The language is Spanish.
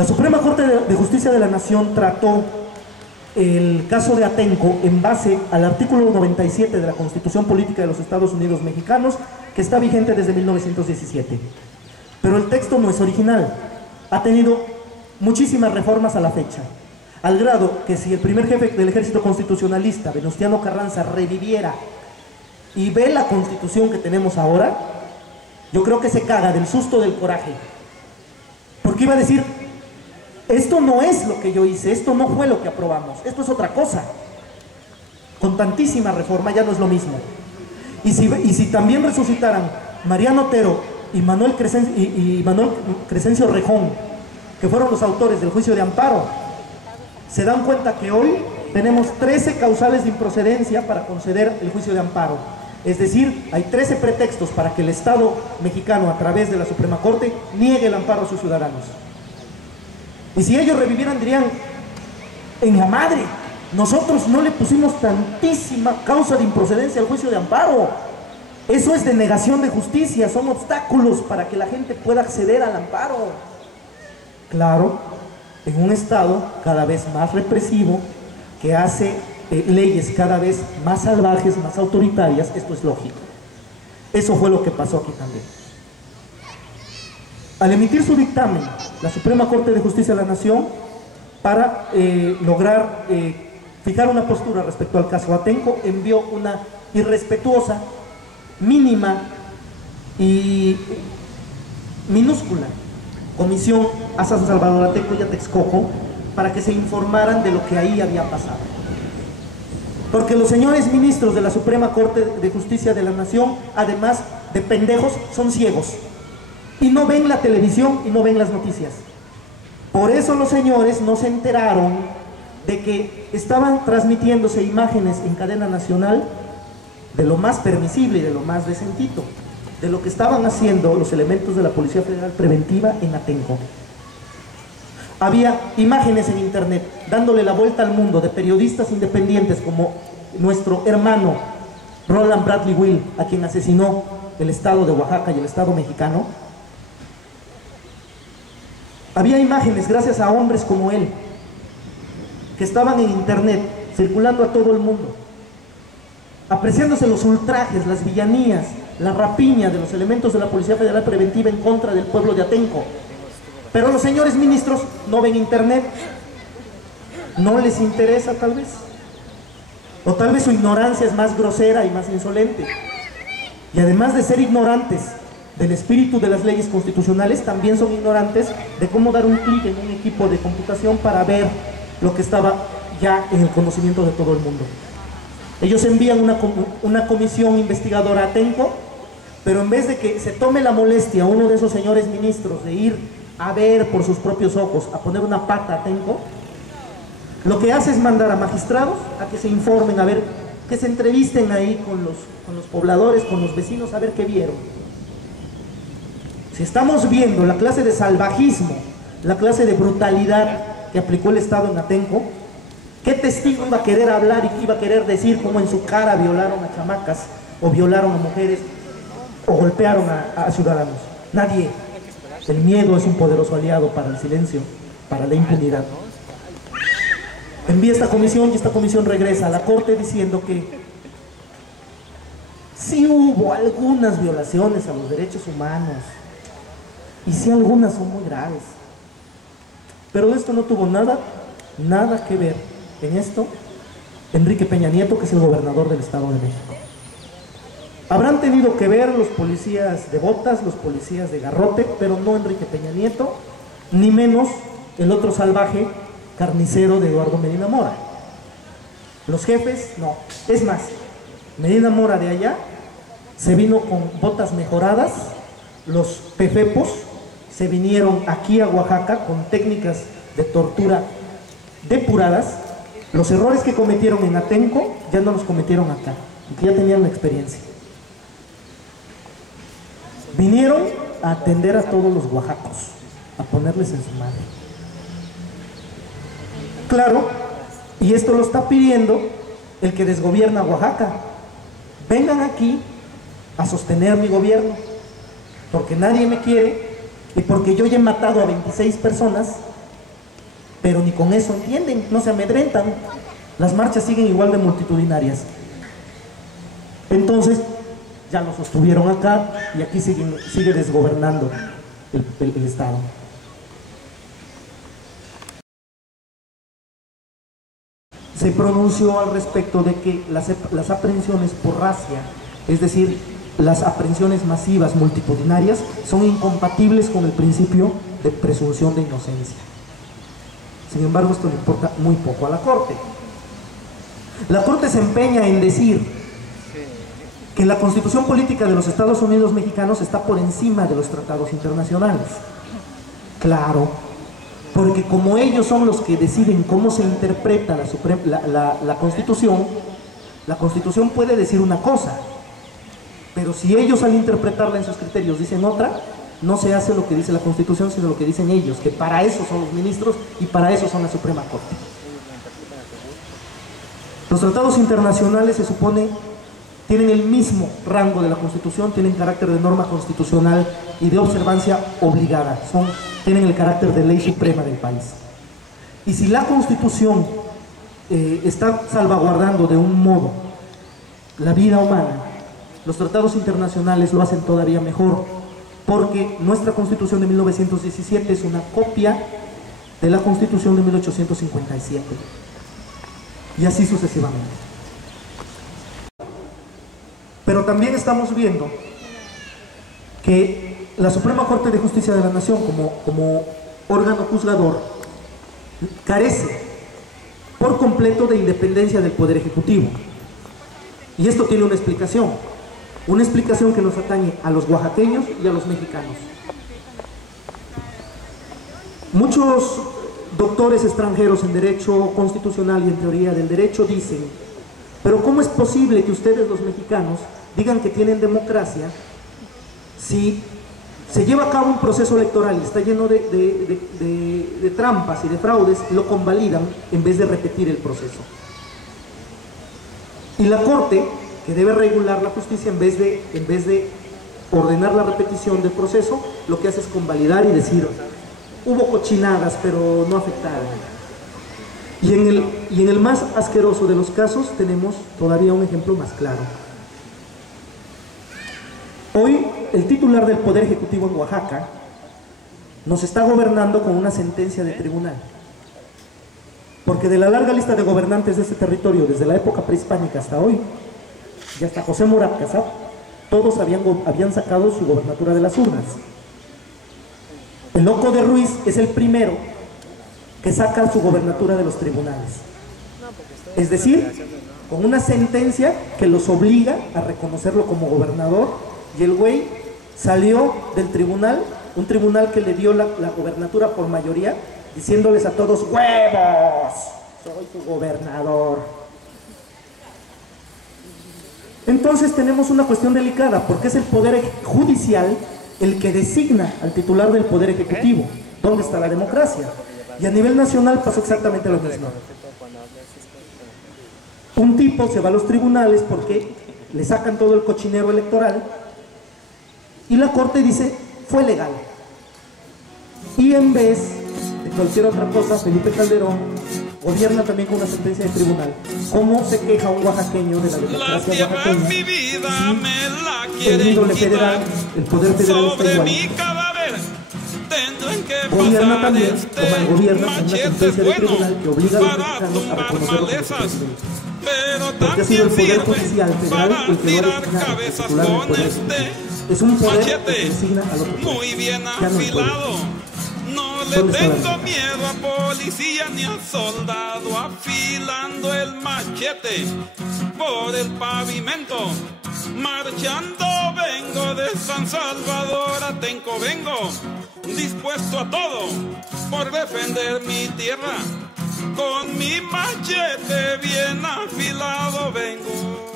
La Suprema Corte de Justicia de la Nación trató el caso de Atenco en base al artículo 97 de la Constitución Política de los Estados Unidos Mexicanos, que está vigente desde 1917. Pero el texto no es original, ha tenido muchísimas reformas a la fecha, al grado que si el primer jefe del ejército constitucionalista, Venustiano Carranza, reviviera y ve la Constitución que tenemos ahora, yo creo que se caga del susto, del coraje, porque iba a decir: esto no es lo que yo hice, esto no fue lo que aprobamos, esto es otra cosa. Con tantísima reforma ya no es lo mismo. Y si también resucitaran Mariano Otero y Manuel Crescencio Rejón, que fueron los autores del juicio de amparo, se dan cuenta que hoy tenemos 13 causales de improcedencia para conceder el juicio de amparo. Es decir, hay 13 pretextos para que el Estado mexicano, a través de la Suprema Corte, niegue el amparo a sus ciudadanos. Y si ellos revivieran, dirían: en la madre, nosotros no le pusimos tantísima causa de improcedencia al juicio de amparo. Eso es denegación de justicia, son obstáculos para que la gente pueda acceder al amparo. Claro, en un Estado cada vez más represivo, que hace leyes cada vez más salvajes, más autoritarias, esto es lógico. Eso fue lo que pasó aquí también. Al emitir su dictamen, la Suprema Corte de Justicia de la Nación, para lograr fijar una postura respecto al caso Atenco, envió una irrespetuosa, mínima y minúscula comisión a San Salvador Atenco y a Texcoco para que se informaran de lo que ahí había pasado. Porque los señores ministros de la Suprema Corte de Justicia de la Nación, además de pendejos, son ciegos y no ven la televisión y no ven las noticias. Por eso los señores no se enteraron de que estaban transmitiéndose imágenes en cadena nacional de lo más permisible y de lo más decentito, de lo que estaban haciendo los elementos de la Policía Federal Preventiva en Atenco. Había imágenes en internet dándole la vuelta al mundo de periodistas independientes como nuestro hermano Roland Bradley Will, a quien asesinó el Estado de Oaxaca y el Estado mexicano. Había imágenes gracias a hombres como él, que estaban en internet, circulando a todo el mundo, apreciándose los ultrajes, las villanías, la rapiña de los elementos de la Policía Federal Preventiva en contra del pueblo de Atenco. Pero los señores ministros no ven internet, no les interesa tal vez, o tal vez su ignorancia es más grosera y más insolente. Y además de ser ignorantes del espíritu de las leyes constitucionales, también son ignorantes de cómo dar un clic en un equipo de computación para ver lo que estaba ya en el conocimiento de todo el mundo. Ellos envían una comisión investigadora a Atenco, pero en vez de que se tome la molestia a uno de esos señores ministros de ir a ver por sus propios ojos, a poner una pata a Atenco, lo que hace es mandar a magistrados a que se informen, a ver, que se entrevisten ahí con los pobladores, con los vecinos, a ver qué vieron. Si estamos viendo la clase de salvajismo, la clase de brutalidad que aplicó el Estado en Atenco, ¿qué testigo iba a querer hablar y iba a querer decir cómo en su cara violaron a chamacas, o violaron a mujeres, o golpearon a ciudadanos? Nadie. El miedo es un poderoso aliado para el silencio, para la impunidad. Envía esta comisión y esta comisión regresa a la Corte diciendo que sí hubo algunas violaciones a los derechos humanos, y sí algunas son muy graves, pero esto no tuvo nada que ver en esto Enrique Peña Nieto, que es el gobernador del Estado de México. Habrán tenido que ver los policías de botas, los policías de garrote, pero no Enrique Peña Nieto, ni menos el otro salvaje carnicero de Eduardo Medina Mora. Los jefes, no. Es más, Medina Mora de allá se vino con botas mejoradas, los pefepos se vinieron aquí a Oaxaca con técnicas de tortura depuradas. Los errores que cometieron en Atenco ya no los cometieron acá, porque ya tenían la experiencia. Vinieron a atender a todos los oaxacos, a ponerles en su madre. Claro, y esto lo está pidiendo el que desgobierna Oaxaca. Vengan aquí a sostener mi gobierno, porque nadie me quiere y porque yo ya he matado a 26 personas pero ni con eso entienden, no se amedrentan. Las marchas siguen igual de multitudinarias. Entonces, ya lo sostuvieron acá y aquí sigue desgobernando el Estado. Se pronunció al respecto de que las aprehensiones por racia, es decir, las aprehensiones masivas multitudinarias, son incompatibles con el principio de presunción de inocencia. Sin embargo, esto le importa muy poco a la Corte. La Corte se empeña en decir que la Constitución Política de los Estados Unidos Mexicanos está por encima de los tratados internacionales. Claro, porque como ellos son los que deciden cómo se interpreta la Constitución, la Constitución puede decir una cosa, pero si ellos al interpretarla en sus criterios dicen otra, no se hace lo que dice la Constitución, sino lo que dicen ellos, que para eso son los ministros y para eso son la Suprema Corte. Los tratados internacionales, se supone, tienen el mismo rango de la Constitución, tienen carácter de norma constitucional y de observancia obligada, tienen el carácter de ley suprema del país. Y si la Constitución está salvaguardando de un modo la vida humana, los tratados internacionales lo hacen todavía mejor, porque nuestra Constitución de 1917 es una copia de la Constitución de 1857, y así sucesivamente. Pero también estamos viendo que la Suprema Corte de Justicia de la Nación, como órgano juzgador, carece por completo de independencia del Poder Ejecutivo. Y esto tiene una explicación que nos atañe a los oaxaqueños y a los mexicanos. Muchos doctores extranjeros en Derecho Constitucional y en Teoría del Derecho dicen: pero ¿cómo es posible que ustedes, los mexicanos, digan que tienen democracia si se lleva a cabo un proceso electoral y está lleno de trampas y de fraudes, lo convalidan en vez de repetir el proceso? Y la Corte, que debe regular la justicia, en vez de ordenar la repetición del proceso, lo que hace es convalidar y decir: hubo cochinadas, pero no afectaron. Y en el más asqueroso de los casos tenemos todavía un ejemplo más claro. Hoy el titular del Poder Ejecutivo en Oaxaca nos está gobernando con una sentencia de tribunal, porque de la larga lista de gobernantes de este territorio, desde la época prehispánica hasta hoy, y hasta José Murat Casab, todos habían sacado su gobernatura de las urnas. El loco de Ruiz es el primero que saca su gobernatura de los tribunales, es decir, con una sentencia que los obliga a reconocerlo como gobernador, y el güey salió del tribunal, un tribunal que le dio la gobernatura por mayoría, diciéndoles a todos: ¡huevos! Soy tu gobernador. Entonces tenemos una cuestión delicada, porque es el Poder Judicial el que designa al titular del Poder Ejecutivo. ¿Dónde está la democracia? Y a nivel nacional pasó exactamente lo mismo. Un tipo se va a los tribunales porque le sacan todo el cochinero electoral y la Corte dice: fue legal. Y en vez de cualquier otra cosa, Felipe Calderón gobierna también con una sentencia de tribunal. ¿Cómo se queja un oaxaqueño de la democracia oaxaqueña si el índole federal, el Poder Federal está igual? Gobierna también, como gobierna en una sentencia de tribunal que obliga a los mexicanos a reconocerlo como presidente. Porque ha sido el Poder Judicial Federal el que va a designar al titular del Poder Ejecutivo. Es un poder que designa al otro poder. Muy bien afilado. No le tengo miedo a policía ni a soldado, afilando el machete por el pavimento. Marchando vengo de San Salvador a Tenco, vengo dispuesto a todo por defender mi tierra. Con mi machete bien afilado vengo.